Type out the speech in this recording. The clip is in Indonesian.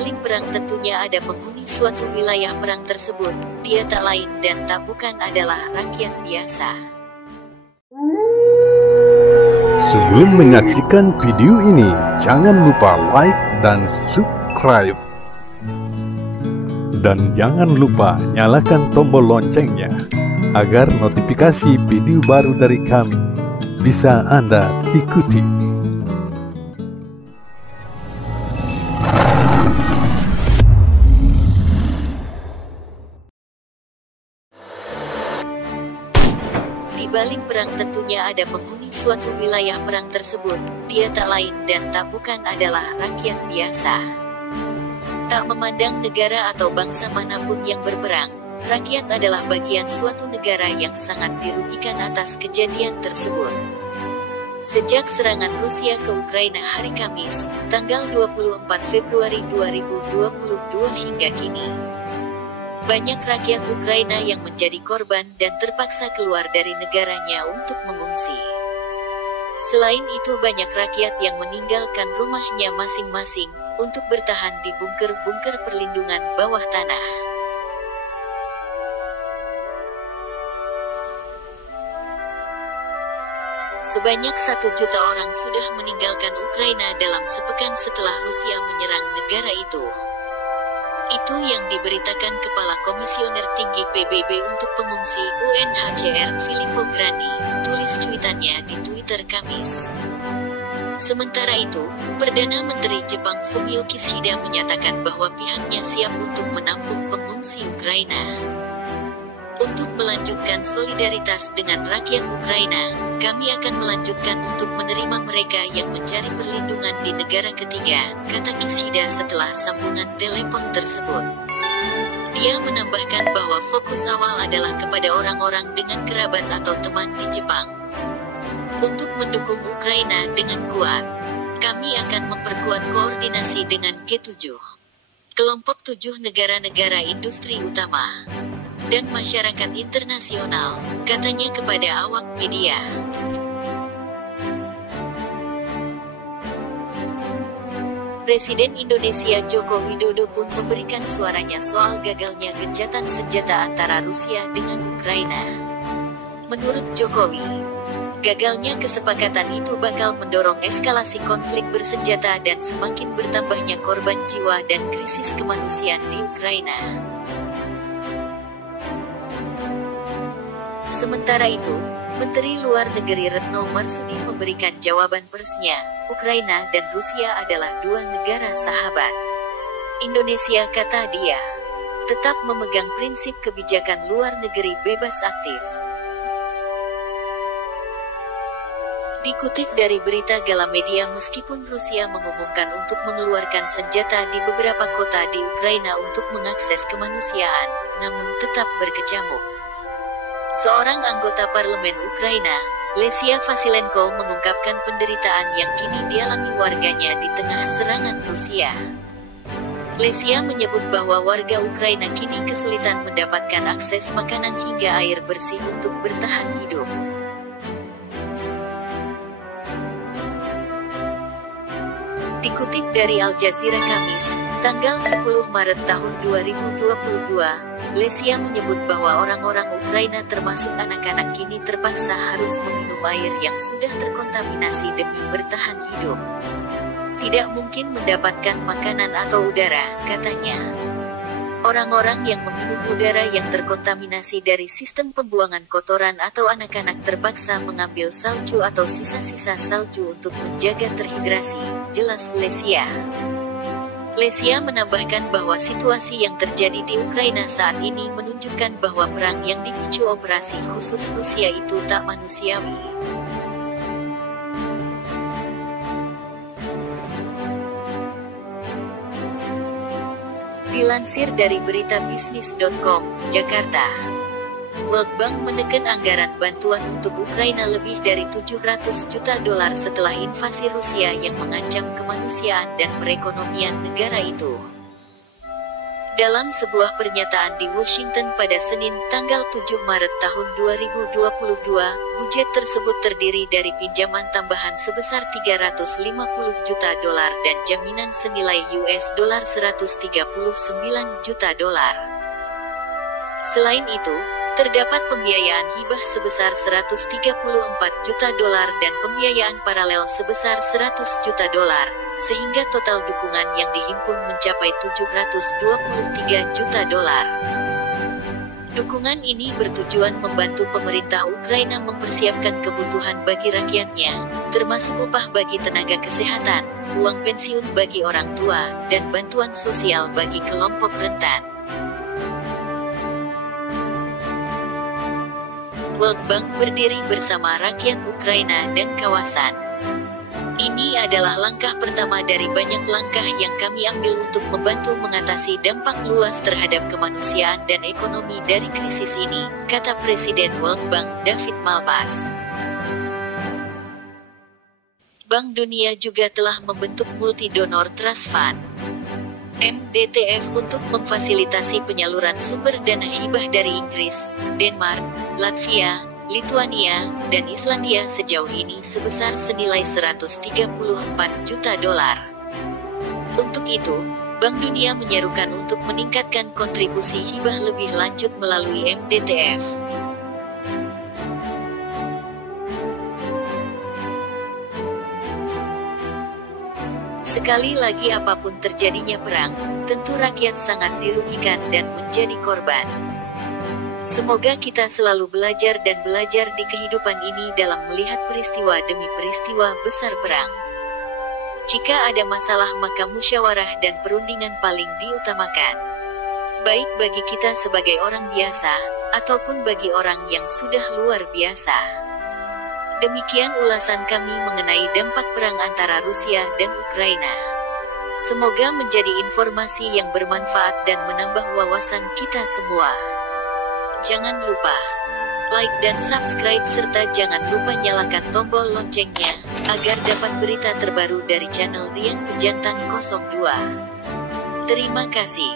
balik perang tentunya ada penghuni suatu wilayah perang tersebut. Dia tak lain dan tak bukan adalah rakyat biasa. Sebelum menyaksikan video ini, jangan lupa like dan subscribe. Dan jangan lupa nyalakan tombol loncengnya, agar notifikasi video baru dari kami bisa Anda ikuti. Di balik perang tentunya ada penghuni suatu wilayah perang tersebut. Dia tak lain dan tak bukan adalah rakyat biasa. Tak memandang negara atau bangsa manapun yang berperang, rakyat adalah bagian suatu negara yang sangat dirugikan atas kejadian tersebut. Sejak serangan Rusia ke Ukraina hari Kamis, tanggal 24 Februari 2022 hingga kini, banyak rakyat Ukraina yang menjadi korban dan terpaksa keluar dari negaranya untuk mengungsi. Selain itu banyak rakyat yang meninggalkan rumahnya masing-masing untuk bertahan di bunker-bunker perlindungan bawah tanah. Sebanyak 1 juta orang sudah meninggalkan Ukraina dalam sepekan setelah Rusia menyerang negara itu. Itu yang diberitakan Kepala Komisioner Tinggi PBB untuk Pengungsi UNHCR Filippo Grandi, tulis cuitannya di Twitter Kamis. Sementara itu, Perdana Menteri Jepang Fumio Kishida menyatakan bahwa pihaknya siap untuk menampung pengungsi Ukraina. Untuk melanjutkan solidaritas dengan rakyat Ukraina, kami akan melanjutkan untuk menerima mereka yang mencari perlindungan di negara ketiga, kata Kishida setelah sambungan telepon tersebut. Dia menambahkan bahwa fokus awal adalah kepada orang-orang dengan kerabat atau teman di Jepang. Untuk mendukung Ukraina dengan kuat, kami akan memperkuat koordinasi dengan G7, kelompok 7 negara-negara industri utama, dan masyarakat internasional, katanya kepada awak media. Presiden Indonesia Joko Widodo pun memberikan suaranya soal gagalnya gencatan senjata antara Rusia dengan Ukraina. Menurut Jokowi, gagalnya kesepakatan itu bakal mendorong eskalasi konflik bersenjata dan semakin bertambahnya korban jiwa dan krisis kemanusiaan di Ukraina. Sementara itu, Menteri Luar Negeri Retno Marsudi memberikan jawaban persnya, Ukraina dan Rusia adalah 2 negara sahabat. Indonesia, kata dia, tetap memegang prinsip kebijakan luar negeri bebas aktif. Dikutip dari berita Galamedia, meskipun Rusia mengumumkan untuk mengeluarkan senjata di beberapa kota di Ukraina untuk mengakses kemanusiaan, namun tetap berkecamuk. Seorang anggota parlemen Ukraina, Lesia Vasilenko, mengungkapkan penderitaan yang kini dialami warganya di tengah serangan Rusia. Lesia menyebut bahwa warga Ukraina kini kesulitan mendapatkan akses makanan hingga air bersih untuk bertahan hidup. Dikutip dari Al Jazeera Kamis, tanggal 10 Maret tahun 2022, Lesia menyebut bahwa orang-orang Ukraina termasuk anak-anak kini terpaksa harus meminum air yang sudah terkontaminasi demi bertahan hidup. Tidak mungkin mendapatkan makanan atau udara, katanya. Orang-orang yang meminum udara yang terkontaminasi dari sistem pembuangan kotoran atau anak-anak terpaksa mengambil salju atau sisa-sisa salju untuk menjaga terhidrasi, jelas Lesia. Lesia menambahkan bahwa situasi yang terjadi di Ukraina saat ini menunjukkan bahwa perang yang dipicu operasi khusus Rusia itu tak manusiawi. Dilansir dari berita bisnis.com, Jakarta, World Bank menekan anggaran bantuan untuk Ukraina lebih dari $700 juta setelah invasi Rusia yang mengancam kemanusiaan dan perekonomian negara itu. Dalam sebuah pernyataan di Washington pada Senin tanggal 7 Maret tahun 2022, budget tersebut terdiri dari pinjaman tambahan sebesar $350 juta dan jaminan senilai $139 juta. Selain itu, terdapat pembiayaan hibah sebesar $134 juta dan pembiayaan paralel sebesar $100 juta, sehingga total dukungan yang dihimpun mencapai $723 juta. Dukungan ini bertujuan membantu pemerintah Ukraina mempersiapkan kebutuhan bagi rakyatnya, termasuk upah bagi tenaga kesehatan, uang pensiun bagi orang tua, dan bantuan sosial bagi kelompok rentan. World Bank berdiri bersama rakyat Ukraina dan kawasan. Ini adalah langkah pertama dari banyak langkah yang kami ambil untuk membantu mengatasi dampak luas terhadap kemanusiaan dan ekonomi dari krisis ini, kata Presiden World Bank David Malpass. Bank Dunia juga telah membentuk Multi-Donor Trust Fund (MDTF) untuk memfasilitasi penyaluran sumber dana hibah dari Inggris, Denmark, Latvia, Lituania, dan Islandia sejauh ini sebesar senilai $134 juta. Untuk itu, Bank Dunia menyerukan untuk meningkatkan kontribusi hibah lebih lanjut melalui MDTF. Sekali lagi, apapun terjadinya perang, tentu rakyat sangat dirugikan dan menjadi korban. Semoga kita selalu belajar dan belajar di kehidupan ini dalam melihat peristiwa demi peristiwa besar perang. Jika ada masalah, maka musyawarah dan perundingan paling diutamakan. Baik bagi kita sebagai orang biasa, ataupun bagi orang yang sudah luar biasa. Demikian ulasan kami mengenai dampak perang antara Rusia dan Ukraina. Semoga menjadi informasi yang bermanfaat dan menambah wawasan kita semua. Jangan lupa like dan subscribe serta jangan lupa nyalakan tombol loncengnya agar dapat berita terbaru dari channel Rian Pejantan 02. Terima kasih.